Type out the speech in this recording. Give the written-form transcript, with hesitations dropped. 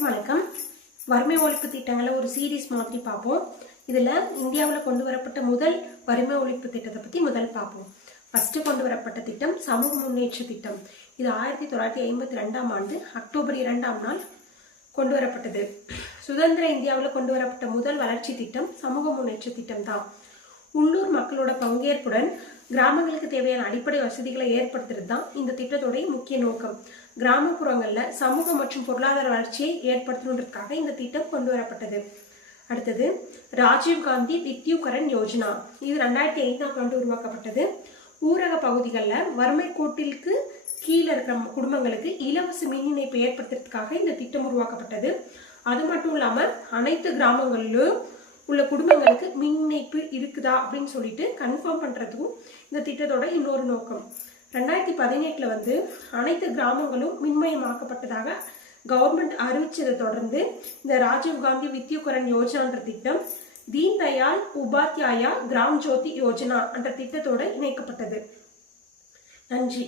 அனைவருக்கும் வணக்கம். வறுமை ஒழிப்பு திட்டங்களை ஒரு சீரீஸ் மாதிரி பார்ப்போம். இதுல இந்தியாவில் கொண்டு வரப்பட்ட முதல் வறுமை ஒழிப்பு திட்டத்தை பத்தி முதல் பார்ப்போம். ஃபர்ஸ்ட் கொண்டு வரப்பட்ட திட்டம் சமூக முன்னேற்ற திட்டம். இது 1952ஆம் ஆண்டு அக்டோபர் 2ஆம் நாள் கொண்டு வரப்பட்டது. சுதந்திர இந்தியாவில் கொண்டு வரப்பட்ட முதல் வளர்ச்சி திட்டம் சமூக முன்னேற்ற திட்டம் தான். உள்ளூர் மக்களோட பங்கேற்புடன் கிராமங்களுக்கு தேவையான அடிப்படை வசதிகளை ஏற்படுத்துறது தான் இந்த திட்டத்தோட முக்கிய நோக்கம். கிராமப்புறங்கள்ல சமூக மற்றும் பொருளாதார வளர்ச்சியை ஏற்படுத்தணுன்றதுக்காக இந்த திட்டம் கொண்டு வரப்பட்டது. அடுத்தது ராஜீவ்காந்தி வித்யுகரன் யோஜனா. இது 2005ஆம் ஆண்டு உருவாக்கப்பட்டது. ஊரக பகுதிகளில் வறுமை கோட்டிற்கு கீழே இருக்கிற குடும்பங்களுக்கு இலவச மின் இணைப்பு ஏற்படுத்துறதுக்காக இந்த திட்டம் உருவாக்கப்பட்டது. அது மட்டும் இல்லாம அனைத்து கிராமங்களிலும் உள்ள குடும்பங்களுக்கு மின் இணைப்பு இருக்குதா அப்படின்னு சொல்லிட்டு கன்ஃபார்ம் பண்றதுக்கும் இந்த திட்டத்தோட இன்னொரு நோக்கம். 2018 அனைத்து கிராமங்களும் மின்மயமாக்கப்பட்டதாக கவர்மெண்ட் அறிவிச்சதை தொடர்ந்து இந்த ராஜீவ்காந்தி வித்யுகரன் யோஜனான்ற திட்டம் தீன் தயாள் உபாத்யாயா கிராம் ஜோதி யோஜனா என்ற திட்டத்தோட இணைக்கப்பட்டது. நன்றி.